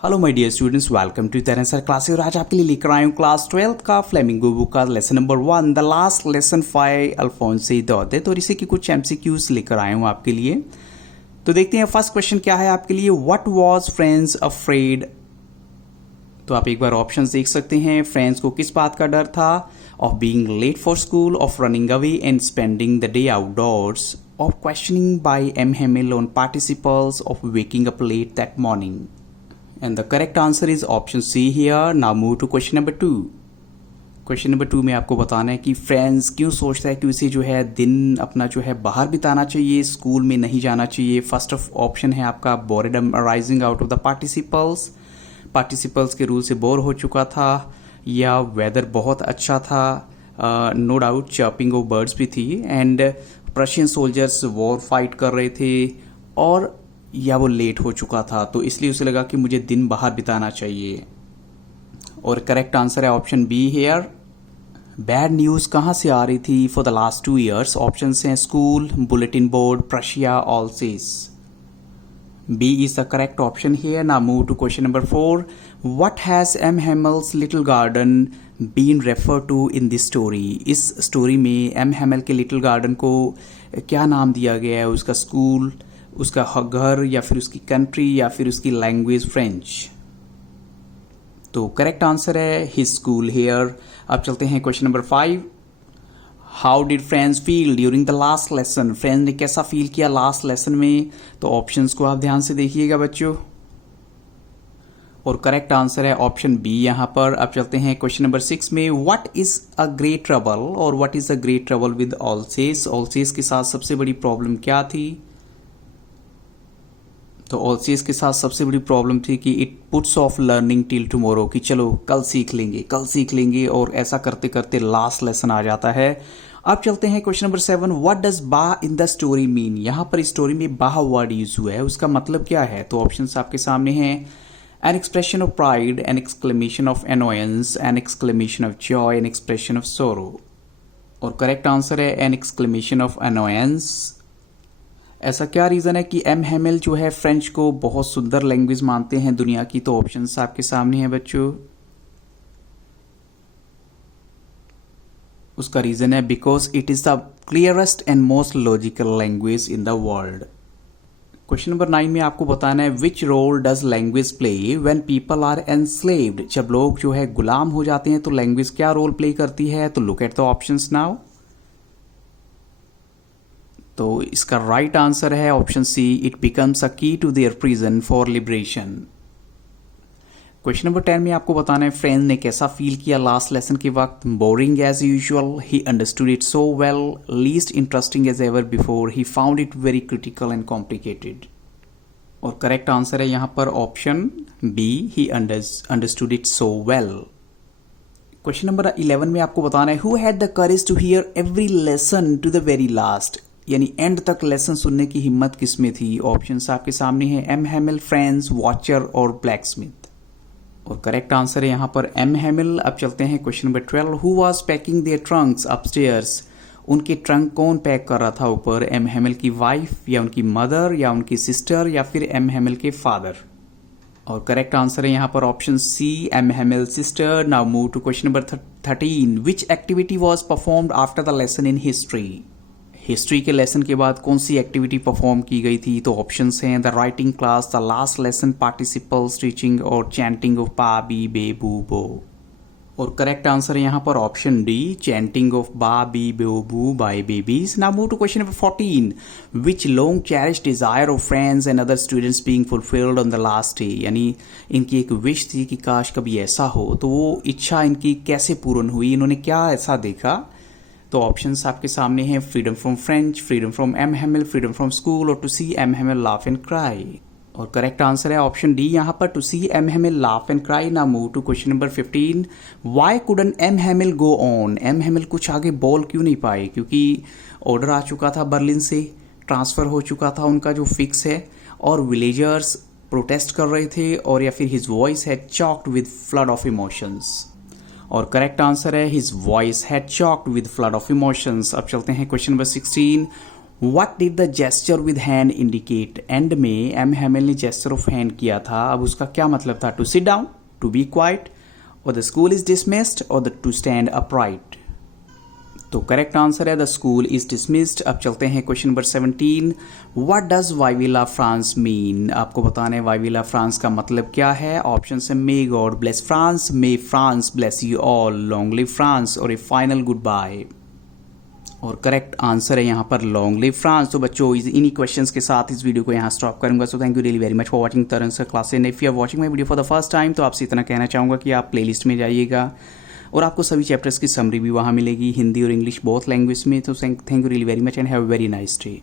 Hello my dear students, welcome to तेरह sir class. और आज आपके लिए लेकर आया हूँ क्लास 12 का फ्लेमिंगो बुक का lesson number 1 the last lesson 5 अल्फोंसे दौदे। तो इसी की कुछ एमसीक्यूज लेकर आया हूँ आपके लिए। तो देखते हैं फर्स्ट क्वेश्चन क्या है आपके लिए। What was friends afraid. तो आप एक बार ऑप्शंस देख सकते हैं। फ्रेंड्स को किस बात का डर था? Of being late for school, of running away and spending the day outdoors, of questioning by M Hamel on participles, of waking up late that morning. And the correct answer is option C here. Now move to question number 2. Question number 2 में आपको बताना है कि friends क्यों सोचता है कि उसे जो है दिन अपना जो है बाहर बिताना चाहिए, स्कूल में नहीं जाना चाहिए। फर्स्ट ऑफ ऑप्शन है आपका boredom arising out of the participles के रूल से बोर हो चुका था, या वेदर बहुत अच्छा था, no doubt chirping of birds भी थी, and Prussian soldiers war fight कर रहे थे, और या वो लेट हो चुका था, तो इसलिए उसे लगा कि मुझे दिन बाहर बिताना चाहिए। और करेक्ट आंसर है option B here. Bad news कहाँ से आ रही थी for the last 2 years? Option हैं school, bulletin board, Prussia, all these. B is the correct option here. Now move to question number 4. What has M Hamel's little garden been refer to in this story? इस story में M Hamel के little garden को क्या नाम दिया गया है? उसका स्कूल, उसका घर, या फिर उसकी कंट्री, या फिर उसकी लैंग्वेज फ्रेंच। तो करेक्ट आंसर है हिज स्कूल हेयर। अब चलते हैं question number 5. How did friends feel during the last lesson? Friends ने कैसा फील किया लास्ट लेसन में? तो ऑप्शंस को आप ध्यान से देखिएगा बच्चों। और करेक्ट आंसर है ऑप्शन बी यहां पर। अब चलते हैं क्वेश्चन नंबर 6 में. What is a great trouble, और what is a great trouble with Alsace? Alsace के साथ सबसे बड़ी प्रॉब्लम क्या थी? तो ऑलसेस के साथ सबसे बड़ी प्रॉब्लम थी कि it puts of learning till tomorrow, कि चलो कल सीख लेंगे, और ऐसा करते करते लास्ट लेसन आ जाता है। अब चलते हैं क्वेश्चन नंबर 7. व्हाट डज बा इन द स्टोरी मीन? यहां पर स्टोरी में बाह वर्ड यूज हुआ है, उसका मतलब क्या है? तो ऑप्शंस आपके सामने हैं. An expression of pride, an exclamation of annoyance, an exclamation of Joy, an expression of सोरो। और करेक्ट आंसर है एन एक्सक्लेमेशन ऑफ एनोयंस। ऐसा क्या रीज़न है कि एम हेमिल जो है फ्रेंच को बहुत सुंदर लैंग्वेज मानते हैं दुनिया की? तो ऑप्शंस आपके सामने हैं बच्चों। उसका रीज़न है because it is the clearest and most logical language in the world. Question number 9 में आपको बताना है which role does language play when people are enslaved? जब लोग जो है गुलाम हो जाते हैं तो लैंग्वेज क्या रोल प्ले करती है? तो look at the options now. तो इसका राइट आंसर है option C, it becomes a key to their prison for liberation. Question number 10 में आपको बताना है फ्रेंड ने कैसा फील किया लास्ट लेसन के वक्त? Boring as usual, he understood it so well, least interesting as ever before, he found it very critical and complicated. और करेक्ट आंसर है यहां पर option B, he understood it so well. Question number 11 में आपको बताना है who had the courage to hear every lesson to the very last? यानी end तक लेसन सुनने की हिम्मत किसमें थी? ऑप्शंस आपके सामने हैं एम हेमिल, फ्रेंड्स, वॉचर और ब्लैक स्मिथ। और करेक्ट आंसर है यहां पर एम हेमिल। अब चलते हैं question number 12. Who was packing their trunks upstairs? उनके ट्रंक कौन पैक कर रहा था ऊपर? एम हेमिल की वाइफ, या उनकी मदर, या उनकी सिस्टर, या फिर एम हेमिल के फादर? और करेक्ट आंसर है यहां पर option C, M Hamel sister. Now move to question number 13. Which activity was performed after the lesson in history? History के लेसन के बाद कौन सी एक्टिविटी परफॉर्म की गई थी? तो ऑप्शंस हैं the writing class, the last lesson, participles, teaching और chanting of ba bi be bu bo. और करेक्ट आंसर है यहां पर option D, chanting of ba bi bo bu by babies. Now move to question number 14. Which long cherish desire of friends and other students being fulfilled on the last day? यानी इनकी एक wish थी कि काश कभी ऐसा हो, तो वो इच्छा इनकी कैसे पूर्ण हुई? इन्होंने क्या ऐसा देखा? तो ऑप्शंस आपके सामने हैं freedom from French, freedom from M Hamel, freedom from school, और to see M Hamel laugh and cry. और करेक्ट आंसर है ऑप्शन डी यहां पर, to see M Hamel laugh and cry. Now move to question number 15. Why couldn't M Hamel go on? M Hamel कुछ आगे बोल क्यों नहीं पाए? क्योंकि ऑर्डर आ चुका था बर्लिन से, ट्रांसफर हो चुका था उनका जो फिक्स है, और विलेजर्स प्रोटेस्ट कर रहे थे, और या फिर his voice had choked with flood of emotions. और करेक्ट आंसर है his voice had choked with flood of emotions. अब चलते हैं question number 16. What did the gesture with hand indicate? And में एम हैमिल ने जेस्चर ऑफ हैंड किया था, अब उसका क्या मतलब था? To sit down, to be quiet, और द स्कूल इज डिसमिस्ड, और टू स्टैंड अपराइट। तो करेक्ट आंसर है द स्कूल इज डिसमिस्ड। अब चलते हैं question number 17। What does vive la France mean? आपको बताना है वाइविला फ्रांस का मतलब क्या है। ऑप्शन है may God bless France, may France bless you all, long live France, और ए फाइनल गुड बाय। और करेक्ट आंसर है यहाँ पर लॉन्ग लिव फ्रांस। तो बच्चों इन्हीं क्वेश्चंस के साथ इस वीडियो को यहाँ स्टॉप करूंगा। So thank you really very much for watching Taran sir class. And if you are watching my video for the first time, तो आपसे इतना कहना चाहूँगा कि आप प्लेलिस्ट में जाइएगा और आपको सभी चैप्टर्स की समरी भी वहाँ मिलेगी, हिंदी और इंग्लिश बोथ लैंग्वेज में। तो thank you really very much and have a very nice day.